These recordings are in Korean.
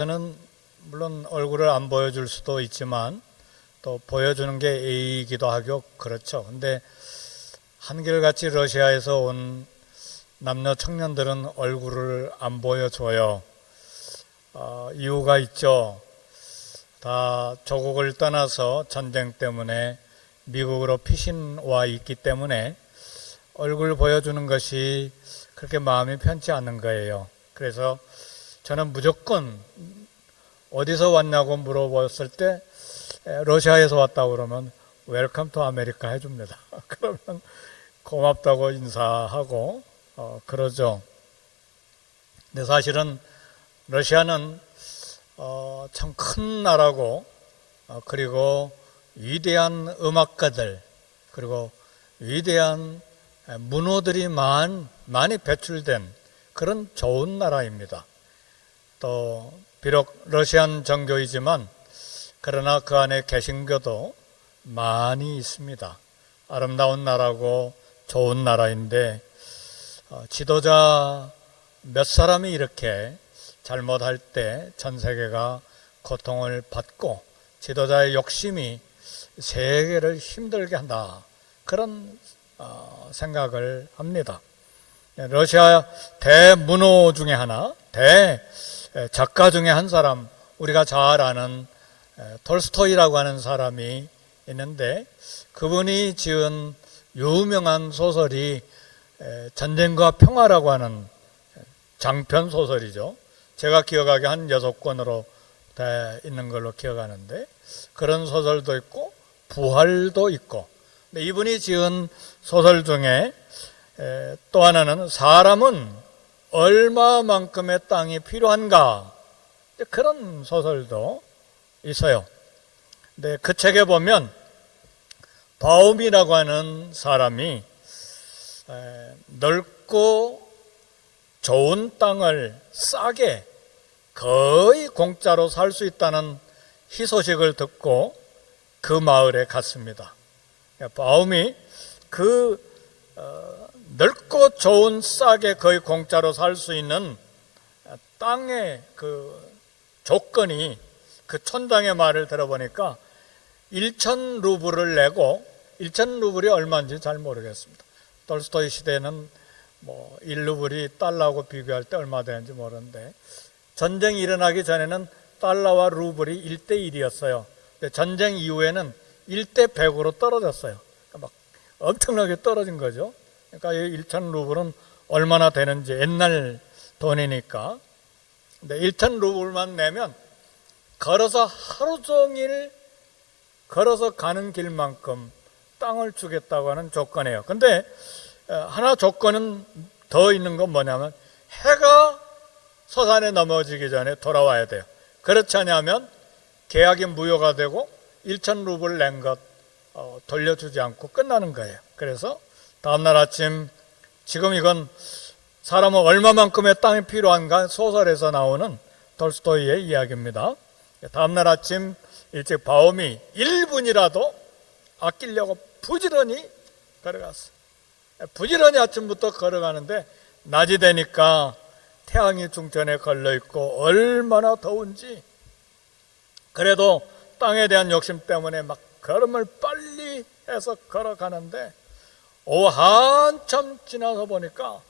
저는 물론 얼굴을 안 보여줄 수도 있지만 또 보여주는 게 A이기도 하고 그렇죠. 근데 한결같이 러시아에서 온 남녀 청년들은 얼굴을 안 보여줘요. 이유가 있죠. 다 조국을 떠나서 전쟁 때문에 미국으로 피신 와 있기 때문에 얼굴 보여주는 것이 그렇게 마음이 편치 않은 거예요. 그래서 저는 무조건 어디서 왔냐고 물어봤을 때 러시아에서 왔다고 그러면 웰컴 투 아메리카 해줍니다. 그러면 고맙다고 인사하고 그러죠. 근데 사실은 러시아는 참 큰 나라고 그리고 위대한 음악가들 그리고 위대한 문호들이 많이 배출된 그런 좋은 나라입니다. 또 비록 러시안 정교이지만 그러나 그 안에 개신교도 많이 있습니다. 아름다운 나라고 좋은 나라인데 지도자 몇 사람이 이렇게 잘못할 때 전 세계가 고통을 받고 지도자의 욕심이 세계를 힘들게 한다. 그런 생각을 합니다. 러시아 대문호 중에 하나, 대작가 중에 한 사람, 우리가 잘 아는 톨스토이라고 하는 사람이 있는데 그분이 지은 유명한 소설이 전쟁과 평화라고 하는 장편 소설이죠. 제가 기억하기에 한 6권으로 돼 있는 걸로 기억하는데 그런 소설도 있고 부활도 있고 근데 이분이 지은 소설 중에 또 하나는 사람은 얼마만큼의 땅이 필요한가 그런 소설도 있어요. 근데 그 책에 보면 바움이라고 하는 사람이 넓고 좋은 땅을 싸게 거의 공짜로 살 수 있다는 희소식을 듣고 그 마을에 갔습니다. 바움이 그 넓고 좋은 싸게 거의 공짜로 살 수 있는 땅의 그 조건이 그 촌장의 말을 들어보니까 1천 루블을 내고 1천 루블이 얼마인지 잘 모르겠습니다. 톨스토이 시대에는 1루블이 달러하고 비교할 때 얼마 되는지 모르는데 전쟁이 일어나기 전에는 달러와 루블이 1대1이었어요. 근데 전쟁 이후에는 1대100으로 떨어졌어요. 그러니까 막 엄청나게 떨어진 거죠. 그러니까 이 1천 루블은 얼마나 되는지 옛날 돈이니까. 근데 1천 루블만 내면 걸어서 하루 종일 걸어서 가는 길만큼 땅을 주겠다고 하는 조건이에요. 근데 하나 조건은 더 있는 건 뭐냐면 해가 서산에 넘어지기 전에 돌아와야 돼요. 그렇지 않으면 계약이 무효가 되고 1천 루블 낸 것 돌려주지 않고 끝나는 거예요. 그래서 다음날 아침 지금 이건 사람은 얼마만큼의 땅이 필요한가 소설에서 나오는 톨스토이의 이야기입니다. 다음날 아침 일찍 바움이 1분이라도 아끼려고 부지런히 걸어갔어요. 부지런히 아침부터 걸어가는데 낮이 되니까 태양이 중천에 걸려있고 얼마나 더운지 그래도 땅에 대한 욕심 때문에 막 걸음을 빨리 해서 걸어가는데 오후 한참 지나서 보니까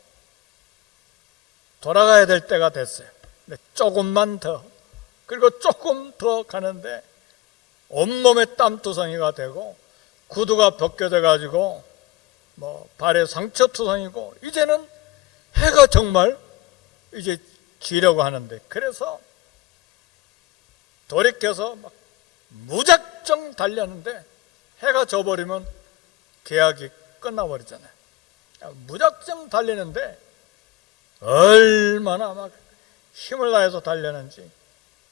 돌아가야 될 때가 됐어요. 근데 조금만 더 그리고 조금 더 가는데 온몸에 땀투성이가 되고 구두가 벗겨져 가지고 발에 상처투성이고 이제는 해가 정말 이제 지려고 하는데 그래서 돌이켜서 막 무작정 달렸는데 해가 져버리면 계약이 끝나버리잖아요. 무작정 달리는데 얼마나 막 힘을 다해서 달렸는지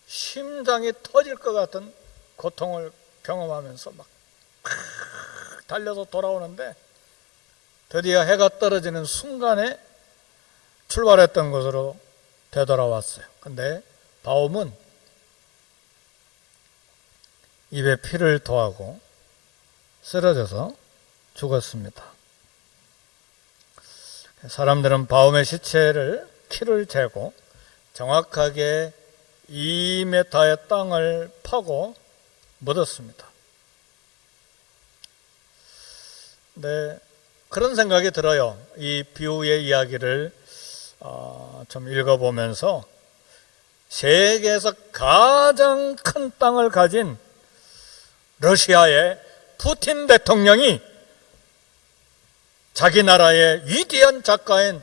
심장이 터질 것 같은 고통을 경험하면서 막 달려서 돌아오는데 드디어 해가 떨어지는 순간에 출발했던 곳으로 되돌아왔어요. 근데 바움은 입에 피를 토하고 쓰러져서 죽었습니다. 사람들은 바움의 시체를 키를 재고 정확하게 2m의 땅을 파고 묻었습니다. 네, 그런 생각이 들어요. 이 비유의 이야기를 좀 읽어보면서 세계에서 가장 큰 땅을 가진 러시아의 푸틴 대통령이 자기 나라의 위대한 작가인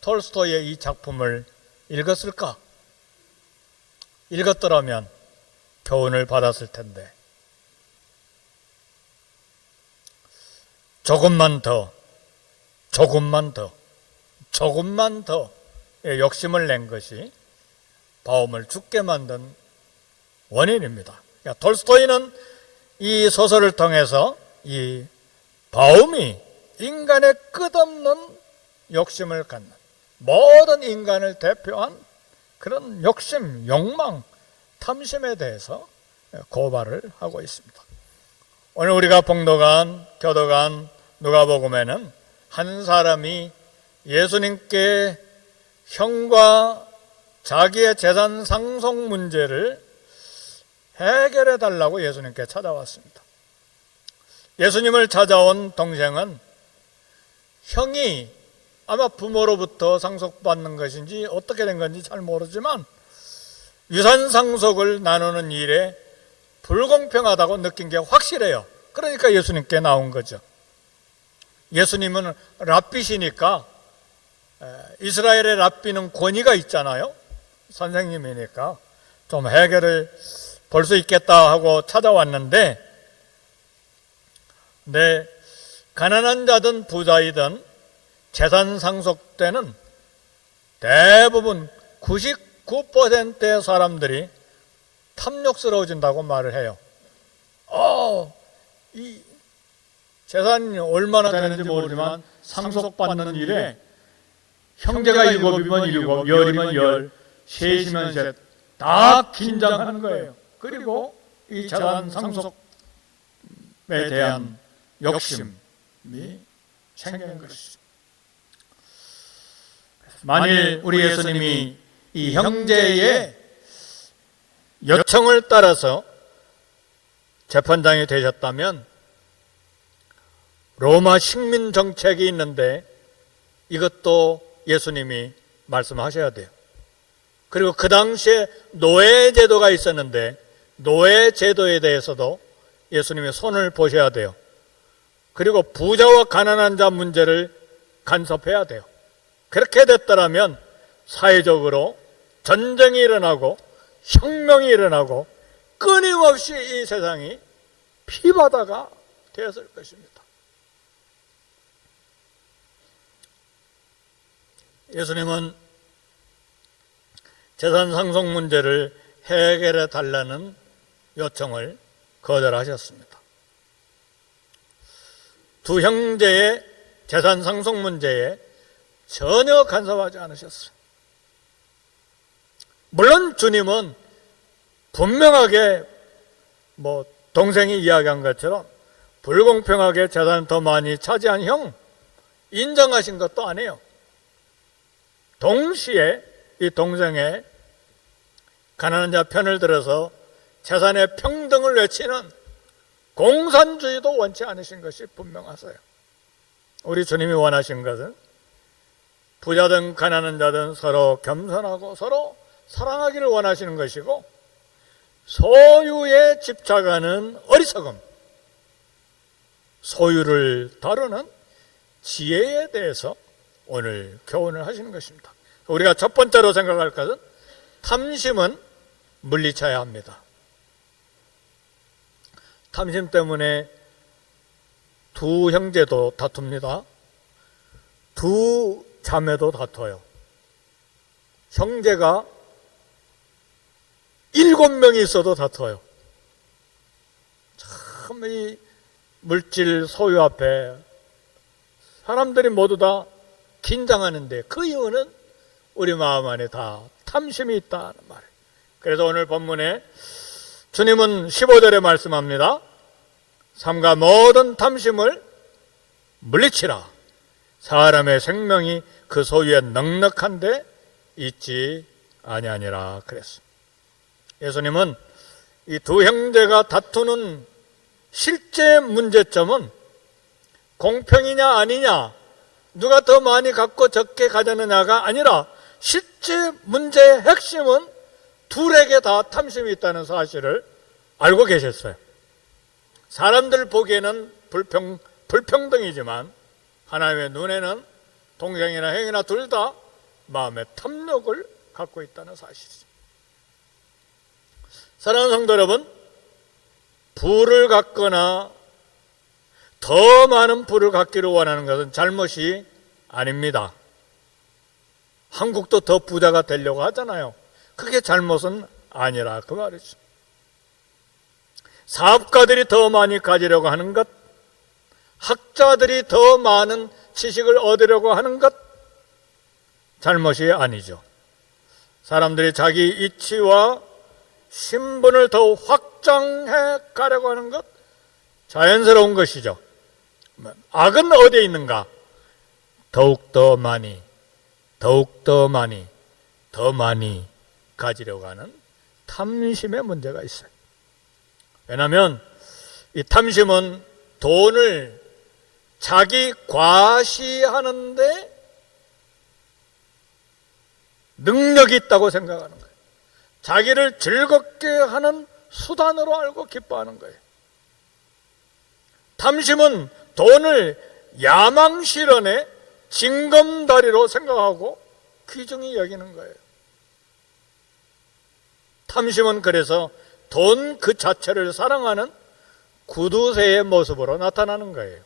톨스토이의 이 작품을 읽었을까? 읽었더라면 교훈을 받았을 텐데 조금만 더 욕심을 낸 것이 바움을 죽게 만든 원인입니다. 그러니까 톨스토이는 이 소설을 통해서 이 바움이 인간의 끝없는 욕심을 갖는, 모든 인간을 대표한 그런 욕심, 욕망, 탐심에 대해서 고발을 하고 있습니다. 오늘 우리가 봉독한 교도관 누가복음에는 한 사람이 예수님께 형과 자기의 재산 상속 문제를 해결해 달라고 예수님께 찾아왔습니다. 예수님을 찾아온 동생은 형이 아마 부모로부터 상속받는 것인지 어떻게 된 건지 잘 모르지만 유산 상속을 나누는 일에 불공평하다고 느낀 게 확실해요. 그러니까 예수님께 나온 거죠. 예수님은 랍비시니까, 이스라엘의 랍비는 권위가 있잖아요. 선생님이니까 좀 해결을 볼 수 있겠다 하고 찾아왔는데, 네, 가난한 자든 부자이든 재산 상속 때는 대부분 99%의 사람들이 탐욕스러워진다고 말을 해요. 이 재산이 얼마나 되는지 모르지만 상속받는 일에 형제가 7이면 7, 10이면 10, 셋이면 셋, 다 긴장하는 거예요. 그리고 이 재산 상속에 대한 욕심이 생기는 것이죠. 만일 우리 예수님이 이 형제의 요청을 따라서 재판장이 되셨다면 로마 식민 정책이 있는데 이것도 예수님이 말씀하셔야 돼요. 그리고 그 당시에 노예 제도가 있었는데 노예 제도에 대해서도 예수님이 손을 보셔야 돼요. 그리고 부자와 가난한 자 문제를 간섭해야 돼요. 그렇게 됐더라면 사회적으로 전쟁이 일어나고 혁명이 일어나고 끊임없이 이 세상이 피바다가 되었을 것입니다. 예수님은 재산 상속 문제를 해결해 달라는 요청을 거절하셨습니다. 두 형제의 재산 상속 문제에 전혀 간섭하지 않으셨어요. 물론 주님은 분명하게 동생이 이야기한 것처럼 불공평하게 재산을 더 많이 차지한 형 인정하신 것도 아니에요. 동시에 이 동생의 가난한 자 편을 들어서 재산의 평등을 외치는 공산주의도 원치 않으신 것이 분명하세요. 우리 주님이 원하신 것은 부자든 가난한 자든 서로 겸손하고 서로 사랑하기를 원하시는 것이고, 소유에 집착하는 어리석음, 소유를 다루는 지혜에 대해서 오늘 교훈을 하시는 것입니다. 우리가 첫 번째로 생각할 것은 탐심은 물리쳐야 합니다. 탐심 때문에 두 형제도 다툽니다. 두 자매도 다퉈요. 형제가 7명이 있어도 다퉈요. 참 이 물질 소유 앞에 사람들이 모두 다 긴장하는데 그 이유는 우리 마음 안에 다 탐심이 있다는 말이에요. 그래서 오늘 본문에 주님은 15절에 말씀합니다. 삼가 모든 탐심을 물리치라. 사람의 생명이 그 소유에 넉넉한데 있지 아니하니라 그랬습니다. 예수님은 이 두 형제가 다투는 실제 문제점은 공평이냐 아니냐, 누가 더 많이 갖고 적게 가졌느냐가 아니라 실제 문제의 핵심은 둘에게 다 탐심이 있다는 사실을 알고 계셨어요. 사람들 보기에는 불평등이지만 하나님의 눈에는 동생이나 형이나 둘 다 마음의 탐욕을 갖고 있다는 사실이죠. 사랑하는 성도 여러분, 부를 갖거나 더 많은 부를 갖기를 원하는 것은 잘못이 아닙니다. 한국도 더 부자가 되려고 하잖아요. 그게 잘못은 아니라 그 말이죠. 사업가들이 더 많이 가지려고 하는 것, 학자들이 더 많은 지식을 얻으려고 하는 것, 잘못이 아니죠. 사람들이 자기 이치와 신분을 더 확장해 가려고 하는 것, 자연스러운 것이죠. 악은 어디에 있는가? 더욱더 많이, 더욱더 많이, 더 많이 가지려고 하는 탐심의 문제가 있어요. 왜냐하면 이 탐심은 돈을 자기 과시하는데 능력이 있다고 생각하는 거예요. 자기를 즐겁게 하는 수단으로 알고 기뻐하는 거예요. 탐심은 돈을 야망실현의 징검다리로 생각하고 귀중히 여기는 거예요. 탐심은 그래서 돈 그 자체를 사랑하는 구두쇠의 모습으로 나타나는 거예요.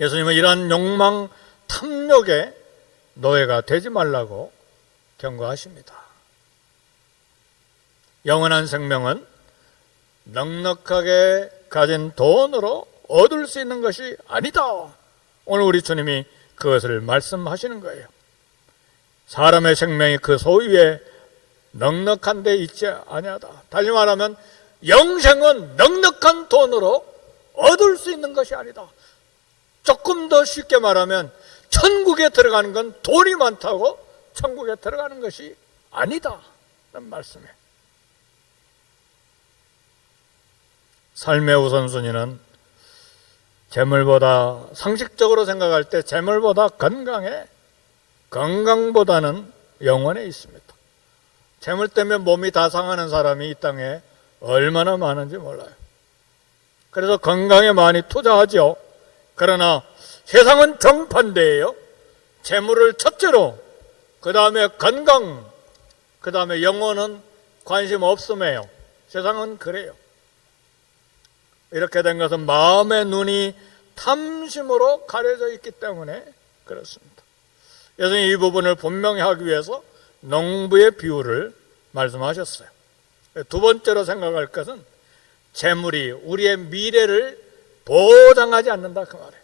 예수님은 이러한 욕망, 탐욕의 노예가 되지 말라고 경고하십니다. 영원한 생명은 넉넉하게 가진 돈으로 얻을 수 있는 것이 아니다. 오늘 우리 주님이 그것을 말씀하시는 거예요. 사람의 생명이 그 소유에 넉넉한 데 있지 아니하다. 다시 말하면 영생은 넉넉한 돈으로 얻을 수 있는 것이 아니다. 조금 더 쉽게 말하면 천국에 들어가는 건 돈이 많다고 천국에 들어가는 것이 아니다 라는 말씀이에요. 삶의 우선순위는 재물보다, 상식적으로 생각할 때 재물보다 건강보다는 영혼에 있습니다. 재물 때문에 몸이 다 상하는 사람이 이 땅에 얼마나 많은지 몰라요. 그래서 건강에 많이 투자하죠. 그러나 세상은 정반대예요. 재물을 첫째로, 그 다음에 건강, 그 다음에 영혼은 관심 없음이에요. 세상은 그래요. 이렇게 된 것은 마음의 눈이 탐심으로 가려져 있기 때문에 그렇습니다. 예수님이 이 부분을 분명히 하기 위해서 농부의 비유를 말씀하셨어요. 두 번째로 생각할 것은 재물이 우리의 미래를 보장하지 않는다 그 말이에요.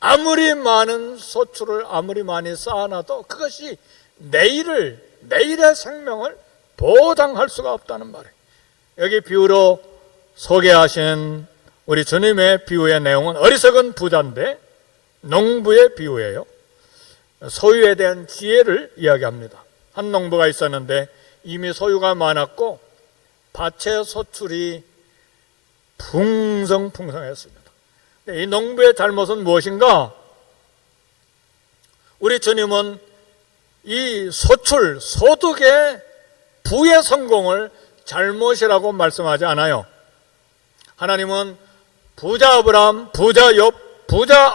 아무리 많은 소출을 아무리 많이 쌓아놔도 그것이 내일의 생명을 보장할 수가 없다는 말이에요. 여기 비유로 소개하신 우리 주님의 비유의 내용은 어리석은 부자인데 농부의 비유예요. 소유에 대한 지혜를 이야기합니다. 한 농부가 있었는데 이미 소유가 많았고 밭의 소출이 풍성했습니다. 이 농부의 잘못은 무엇인가? 우리 주님은 이 소출, 소득의 부의 성공을 잘못이라고 말씀하지 않아요. 하나님은 부자 아브라함, 부자 욥, 부자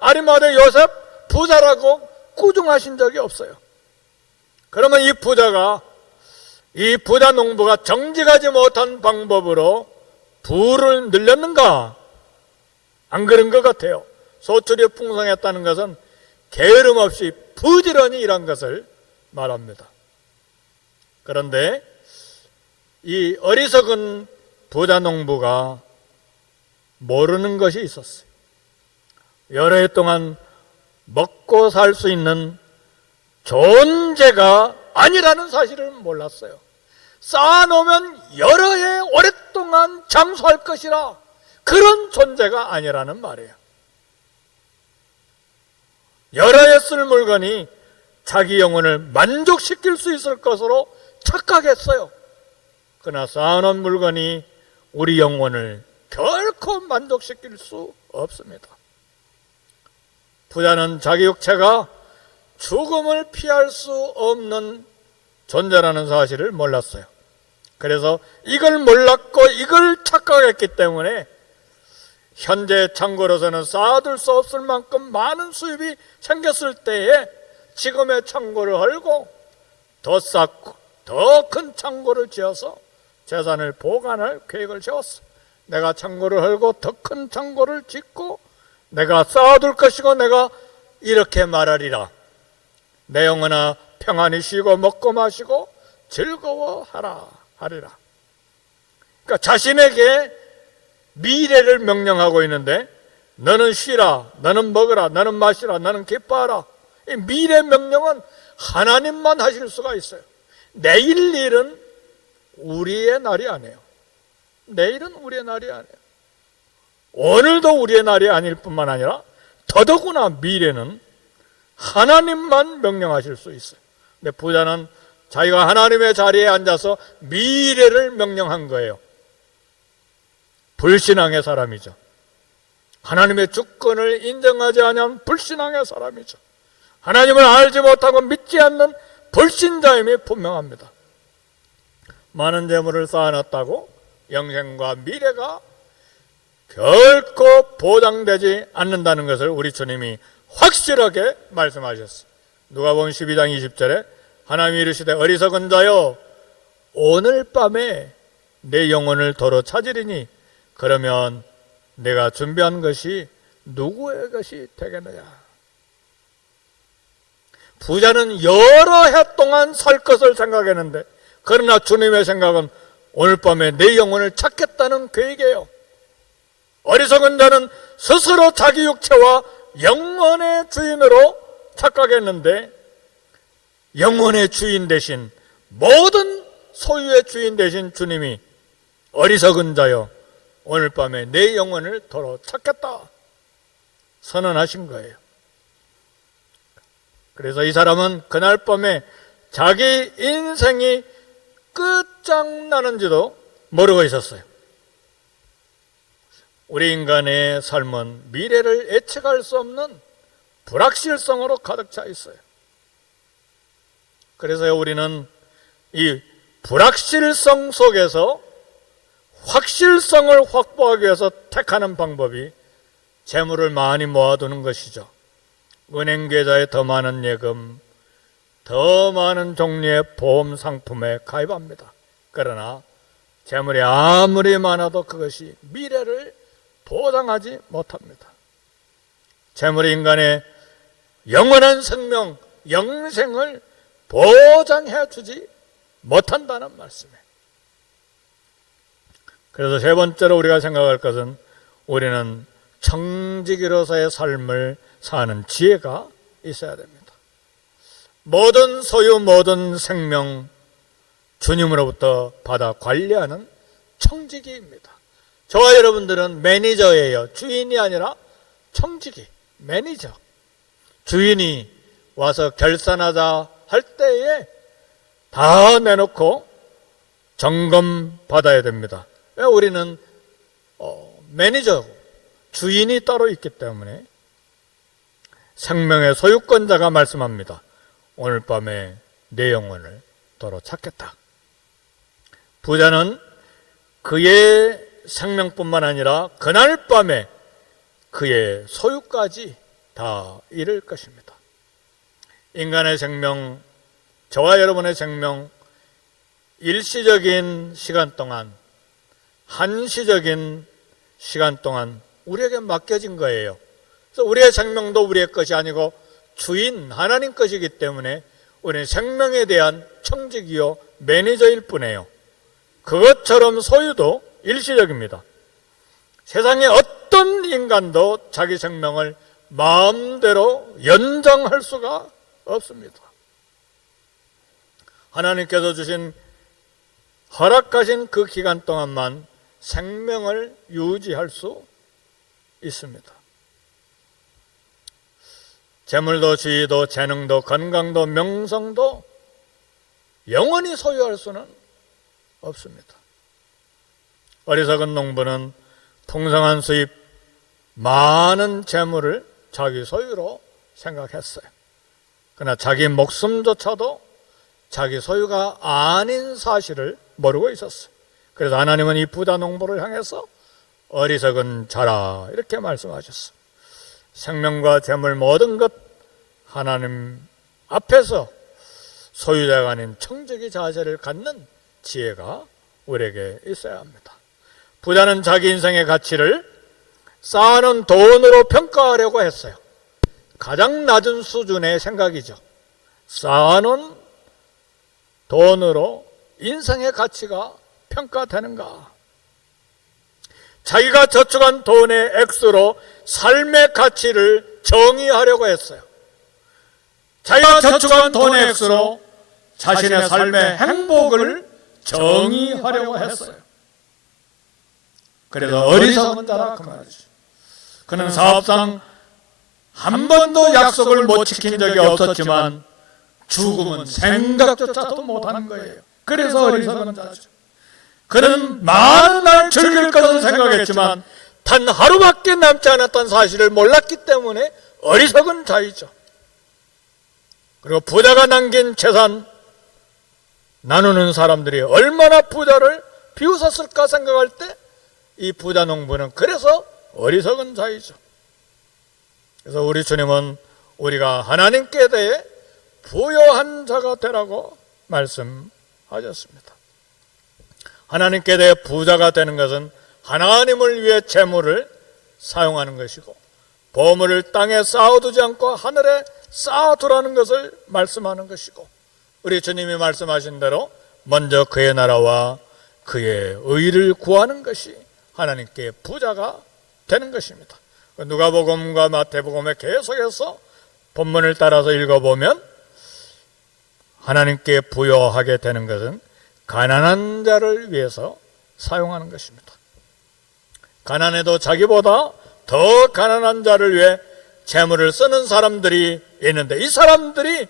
아리마대 요셉 부자라고 꾸중하신 적이 없어요. 그러면 이 부자 농부가 정직하지 못한 방법으로 부를 늘렸는가? 안 그런 것 같아요. 소출이 풍성했다는 것은 게으름 없이 부지런히 일한 것을 말합니다. 그런데 이 어리석은 부자 농부가 모르는 것이 있었어요. 여러 해 동안 먹고 살 수 있는 존재가 아니라는 사실을 몰랐어요. 쌓아놓으면 여러 해 오랫동안 장수할 것이라 그런 존재가 아니라는 말이에요. 여러 해 쓸 물건이 자기 영혼을 만족시킬 수 있을 것으로 착각했어요. 그러나 쌓아놓은 물건이 우리 영혼을 결코 만족시킬 수 없습니다. 부자는 자기 육체가 죽음을 피할 수 없는 존재라는 사실을 몰랐어요. 그래서 이걸 몰랐고 이걸 착각했기 때문에 현재 창고로서는 쌓아둘 수 없을 만큼 많은 수입이 생겼을 때에 지금의 창고를 헐고 더 쌓고 더 큰 창고를 지어서 재산을 보관할 계획을 세웠어. 내가 창고를 헐고 더 큰 창고를 짓고 내가 쌓아둘 것이고 내가 이렇게 말하리라. 내 영혼아 평안히 쉬고 먹고 마시고 즐거워하라 하리라. 그러니까 자신에게 미래를 명령하고 있는데 너는 쉬라, 너는 먹으라, 너는 마시라, 너는 기뻐하라. 이 미래 명령은 하나님만 하실 수가 있어요. 내일 일은 우리의 날이 아니에요. 내일은 우리의 날이 아니에요. 오늘도 우리의 날이 아닐 뿐만 아니라 더더구나 미래는 하나님만 명령하실 수 있어요. 근데 부자는 자기가 하나님의 자리에 앉아서 미래를 명령한 거예요. 불신앙의 사람이죠. 하나님의 주권을 인정하지 않은 불신앙의 사람이죠. 하나님을 알지 못하고 믿지 않는 불신자임이 분명합니다. 많은 재물을 쌓아놨다고 영생과 미래가 결코 보장되지 않는다는 것을 우리 주님이 확실하게 말씀하셨어요. 누가복음 12장 20절에 하나님이 이르시되 어리석은 자여 오늘 밤에 내 영혼을 도로 찾으리니 그러면 내가 준비한 것이 누구의 것이 되겠느냐. 부자는 여러 해 동안 살 것을 생각했는데 그러나 주님의 생각은 오늘 밤에 내 영혼을 찾겠다는 계획이에요. 어리석은 자는 스스로 자기 육체와 영혼의 주인으로 착각했는데 영혼의 주인 대신 모든 소유의 주인 대신 주님이 어리석은 자여 오늘 밤에 내 영혼을 도로 찾겠다 선언하신 거예요. 그래서 이 사람은 그날 밤에 자기 인생이 끝장나는지도 모르고 있었어요. 우리 인간의 삶은 미래를 예측할 수 없는 불확실성으로 가득 차 있어요. 그래서 우리는 이 불확실성 속에서 확실성을 확보하기 위해서 택하는 방법이 재물을 많이 모아두는 것이죠. 은행 계좌에 더 많은 예금, 더 많은 종류의 보험 상품에 가입합니다. 그러나 재물이 아무리 많아도 그것이 미래를 보장하지 못합니다. 재물이 인간의 영원한 생명, 영생을 보장해 주지 못한다는 말씀이에요. 그래서 세 번째로 우리가 생각할 것은 우리는 청지기로서의 삶을 사는 지혜가 있어야 됩니다. 모든 소유, 모든 생명 주님으로부터 받아 관리하는 청지기입니다. 저와 여러분들은 매니저예요. 주인이 아니라 청지기, 매니저. 주인이 와서 결산하자 할 때에 다 내놓고 점검 받아야 됩니다. 왜? 우리는 매니저고 주인이 따로 있기 때문에. 생명의 소유권자가 말씀합니다. 오늘 밤에 내 영혼을 도로 찾겠다. 부자는 그의 생명뿐만 아니라 그날 밤에 그의 소유까지 다 잃을 것입니다. 인간의 생명, 저와 여러분의 생명, 일시적인 시간 동안, 한시적인 시간 동안 우리에게 맡겨진 거예요. 그래서 우리의 생명도 우리의 것이 아니고 주인 하나님 것이기 때문에 우리는 생명에 대한 청지기요 매니저일 뿐이에요. 그것처럼 소유도 일시적입니다. 세상에 어떤 인간도 자기 생명을 마음대로 연장할 수가 없습니다. 하나님께서 주신 허락하신 그 기간 동안만 생명을 유지할 수 있습니다. 재물도 지위도 재능도 건강도 명성도 영원히 소유할 수는 없습니다. 어리석은 농부는 풍성한 수입, 많은 재물을 자기 소유로 생각했어요. 그러나 자기 목숨조차도 자기 소유가 아닌 사실을 모르고 있었어요. 그래서 하나님은 이 부자 농부를 향해서 어리석은 자라 이렇게 말씀하셨어요. 생명과 재물 모든 것 하나님 앞에서 소유자가 아닌 청지기 자세를 갖는 지혜가 우리에게 있어야 합니다. 부자는 자기 인생의 가치를 쌓아놓은 돈으로 평가하려고 했어요. 가장 낮은 수준의 생각이죠. 쌓아놓은 돈으로 인생의 가치가 평가되는가? 자기가 저축한 돈의 액수로 삶의 가치를 정의하려고 했어요. 자기가 저축한 돈의 액수로 자신의 삶의 행복을 정의하려고 했어요. 그래서 어리석은 자라 그 말이죠. 그는 사업상 한 번도 약속을 못 지킨 적이 없었지만 죽음은 생각조차도 못하는 거예요. 그래서 어리석은 자죠. 그는 많은 날 즐길 것을 생각했지만 단 하루밖에 남지 않았던 사실을 몰랐기 때문에 어리석은 자이죠. 그리고 부자가 남긴 재산 나누는 사람들이 얼마나 부자를 비웃었을까 생각할 때 이 부자 농부는 그래서 어리석은 자이죠. 그래서 우리 주님은 우리가 하나님께 대해 부요한 자가 되라고 말씀하셨습니다. 하나님께 대해 부자가 되는 것은 하나님을 위해 재물을 사용하는 것이고 보물을 땅에 쌓아두지 않고 하늘에 쌓아두라는 것을 말씀하는 것이고 우리 주님이 말씀하신 대로 먼저 그의 나라와 그의 의를 구하는 것이 하나님께 부자가 되는 것입니다. 누가복음과 마태복음에 계속해서 본문을 따라서 읽어보면 하나님께 부여하게 되는 것은 가난한 자를 위해서 사용하는 것입니다. 가난해도 자기보다 더 가난한 자를 위해 재물을 쓰는 사람들이 있는데 이 사람들이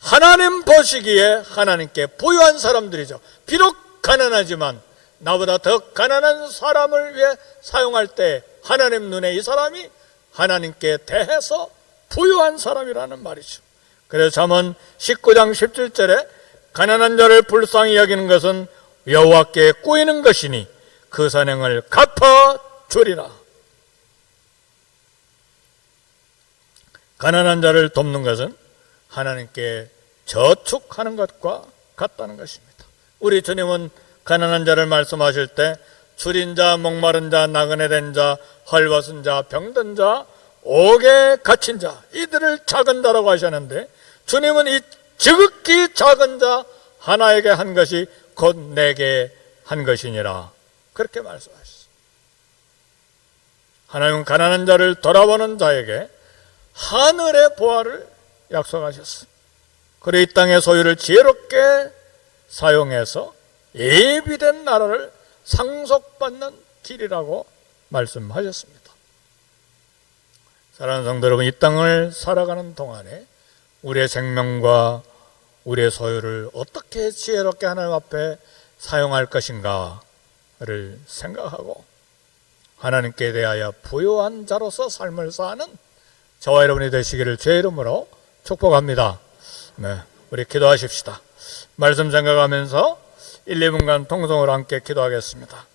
하나님 보시기에 하나님께 부유한 사람들이죠. 비록 가난하지만 나보다 더 가난한 사람을 위해 사용할 때 하나님 눈에 이 사람이 하나님께 대해서 부유한 사람이라는 말이죠. 그래서 잠언 19장 17절에 가난한 자를 불쌍히 여기는 것은 여호와께 꾸이는 것이니 그 선행을 갚아주리라. 가난한 자를 돕는 것은 하나님께 저축하는 것과 같다는 것입니다. 우리 주님은 가난한 자를 말씀하실 때 줄인 자, 목마른 자, 나그네 된 자, 헐벗은 자, 병든 자, 옥에 갇힌 자 이들을 작은 자라고 하셨는데 주님은 이 지극히 작은 자 하나에게 한 것이 곧 내게 한 것이니라 그렇게 말씀하셨습니다. 하나님은 가난한 자를 돌아보는 자에게 하늘의 보화를 약속하셨습니다. 그리고 이 땅의 소유를 지혜롭게 사용해서 예비된 나라를 상속받는 길이라고 말씀하셨습니다. 사랑하는 성도 여러분, 이 땅을 살아가는 동안에 우리의 생명과 우리의 소유를 어떻게 지혜롭게 하나님 앞에 사용할 것인가를 생각하고 하나님께 대하여 부유한 자로서 삶을 사는 저와 여러분이 되시기를 주의 이름으로 축복합니다. 네, 우리 기도하십시다. 말씀 생각하면서 1, 2분간 통성으로 함께 기도하겠습니다.